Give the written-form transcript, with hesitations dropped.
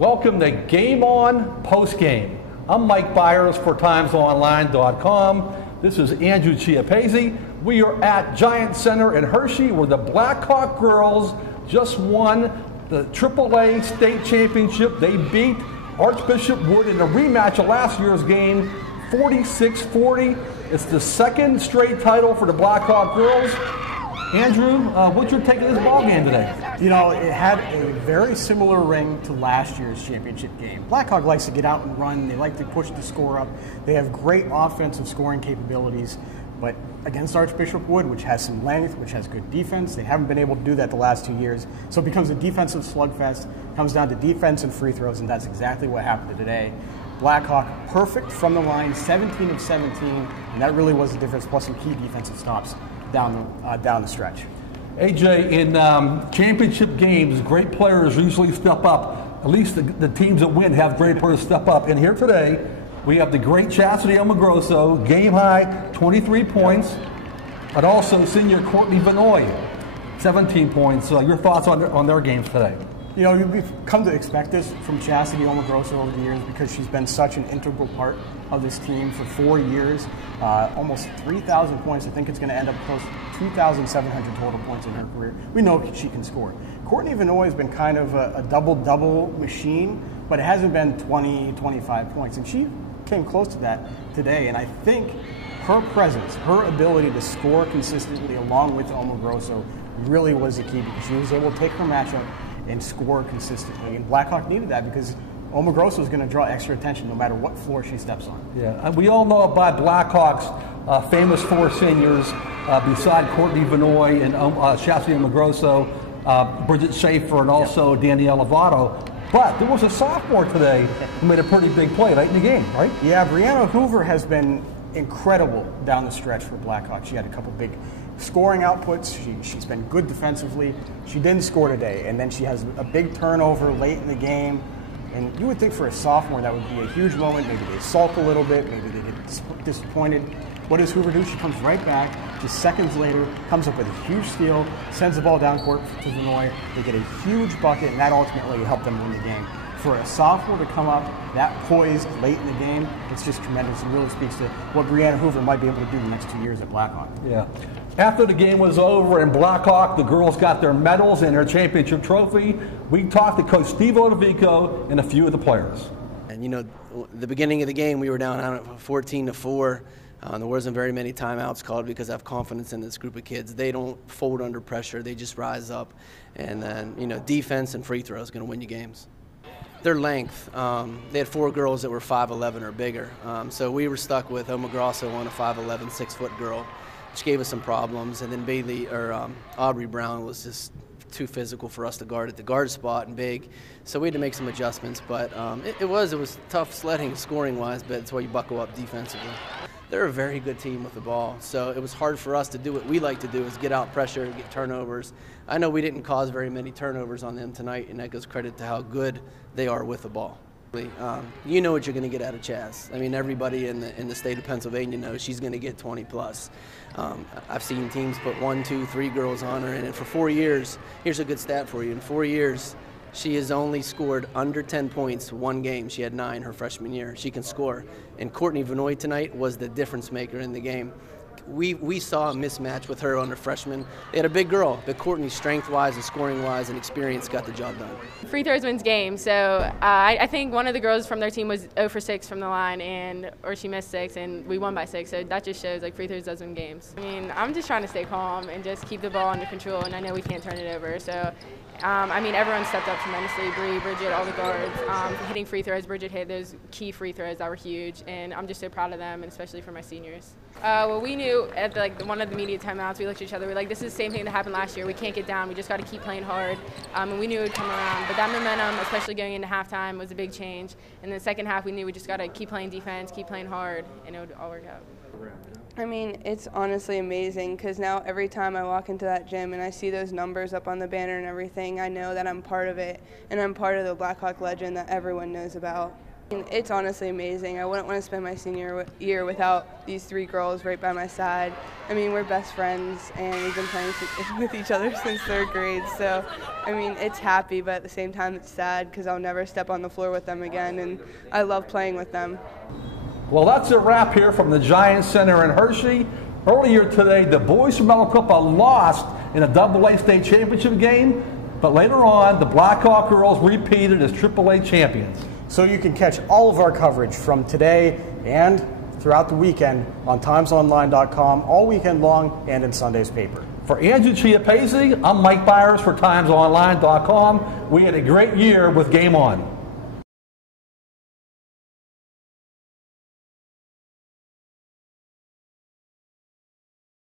Welcome to Game On Postgame. I'm Mike Bires for TimesOnline.com. This is Andrew Chiappazzi. We are at Giant Center in Hershey where the Blackhawk girls just won the AAA state championship. They beat Archbishop Wood in a rematch of last year's game, 46-40. It's the second straight title for the Blackhawk girls. Andrew, what's your take of this ball game today? You know, it had a very similar ring to last year's championship game. Blackhawk likes to get out and run. They like to push the score up. They have great offensive scoring capabilities. But against Archbishop Wood, which has some length, which has good defense, they haven't been able to do that the last 2 years. So it becomes a defensive slugfest. It comes down to defense and free throws, and that's exactly what happened today. Blackhawk perfect from the line, 17 of 17, and that really was the difference, plus some key defensive stops down the stretch. AJ, in championship games, great players usually step up. At least the teams that win have great players step up. And here today, we have the great Chassidy Omogrosso, game high, 23 points, but also senior Courtney Vannoy, 17 points. Your thoughts on their games today? You know, we've come to expect this from Chassidy Omogrosso over the years because she's been such an integral part of this team for 4 years. Almost 3,000 points. I think it's going to end up close to 2,700 total points in her career. We know she can score. Courtney Vannoy has been kind of a double-double machine, but it hasn't been 20, 25 points. And she came close to that today. And I think her presence, her ability to score consistently along with Omogrosso really was the key because she was able to take her matchup and score consistently. And Blackhawk needed that because Omogrosso is going to draw extra attention no matter what floor she steps on. Yeah, and we all know about Blackhawk's famous four seniors beside Courtney Vannoy and Chiappazzi and Mike Bires, Bridget Schaefer, and also Danielle Lovato. But there was a sophomore today who made a pretty big play late in the game, right? Yeah, Brianna Hoover has been incredible down the stretch for Blackhawk. She had a couple big scoring outputs. She's been good defensively. She didn't score today, and then she has a big turnover late in the game. And you would think for a sophomore that would be a huge moment. Maybe they sulk a little bit. Maybe they get disappointed. What does Hoover do? She comes right back. Just seconds later, comes up with a huge steal, sends the ball down court to Vannoy. They get a huge bucket, and that ultimately helped them win the game. For a sophomore to come up that poised late in the game, it's just tremendous. It really speaks to what Brianna Hoover might be able to do the next 2 years at Blackhawk. Yeah. After the game was over in Blackhawk, the girls got their medals and their championship trophy. We talked to Coach Steve Lodovico and a few of the players. And you know, the beginning of the game, we were down 14-4. There wasn't very many timeouts called because I have confidence in this group of kids. They don't fold under pressure. They just rise up. And then, you know, defense and free throws going to win you games. Their length, they had 4 girls that were 5'11" or bigger. So we were stuck with Omogrosso on a 5'11", 6-foot girl, which gave us some problems. And then Aubrey Brown was just too physical for us to guard at the guard spot and big. So we had to make some adjustments. But it was tough sledding scoring-wise, but it's why you buckle up defensively. They're a very good team with the ball, so it was hard for us to do what we like to do, is get out pressure and get turnovers. I know we didn't cause very many turnovers on them tonight, and that gives credit to how good they are with the ball. You know what you're going to get out of Chaz. I mean, everybody in the state of Pennsylvania knows she's going to get 20+. I've seen teams put 1, 2, 3 girls on her, and for 4 years, here's a good stat for you. In 4 years, she has only scored under 10 points one game. She had 9 her freshman year. She can score. And Courtney Vannoy tonight was the difference maker in the game. We saw a mismatch with her on her freshman. They had a big girl, but Courtney, strength-wise and scoring-wise and experience, got the job done. Free throws wins games. So I think one of the girls from their team was 0 for 6 from the line, or she missed 6, and we won by 6. So that just shows, like, free throws does win games. I mean, I'm just trying to stay calm and just keep the ball under control, and I know we can't turn it over. So I mean, everyone stepped up tremendously. Bridget, all the guards, hitting free throws. Bridget hit those key free throws that were huge, and I'm just so proud of them, and especially for my seniors. Well, we knew at one of the immediate timeouts, we looked at each other. We're like, this is the same thing that happened last year. We can't get down. We just got to keep playing hard. And we knew it would come around. But that momentum, especially going into halftime, was a big change. And the second half, we knew we just got to keep playing defense, keep playing hard, and it would all work out. I mean, it's honestly amazing because now every time I walk into that gym and I see those numbers up on the banner and everything, I know that I'm part of it, and I'm part of the Blackhawk legend that everyone knows about. It's honestly amazing. I wouldn't want to spend my senior year without these 3 girls right by my side. I mean, we're best friends, and we've been playing with each other since 3rd grade. So, I mean, it's happy, but at the same time, it's sad because I'll never step on the floor with them again, and I love playing with them. Well, that's a wrap here from the Giant Center in Hershey. Earlier today, the boys from Maricopa lost in a AA state championship game, but later on, the Blackhawk girls repeated as AAA champions. So you can catch all of our coverage from today and throughout the weekend on timesonline.com all weekend long and in Sunday's paper. For Andrew Chiappazzi, I'm Mike Bires for timesonline.com. We had a great year with Game On.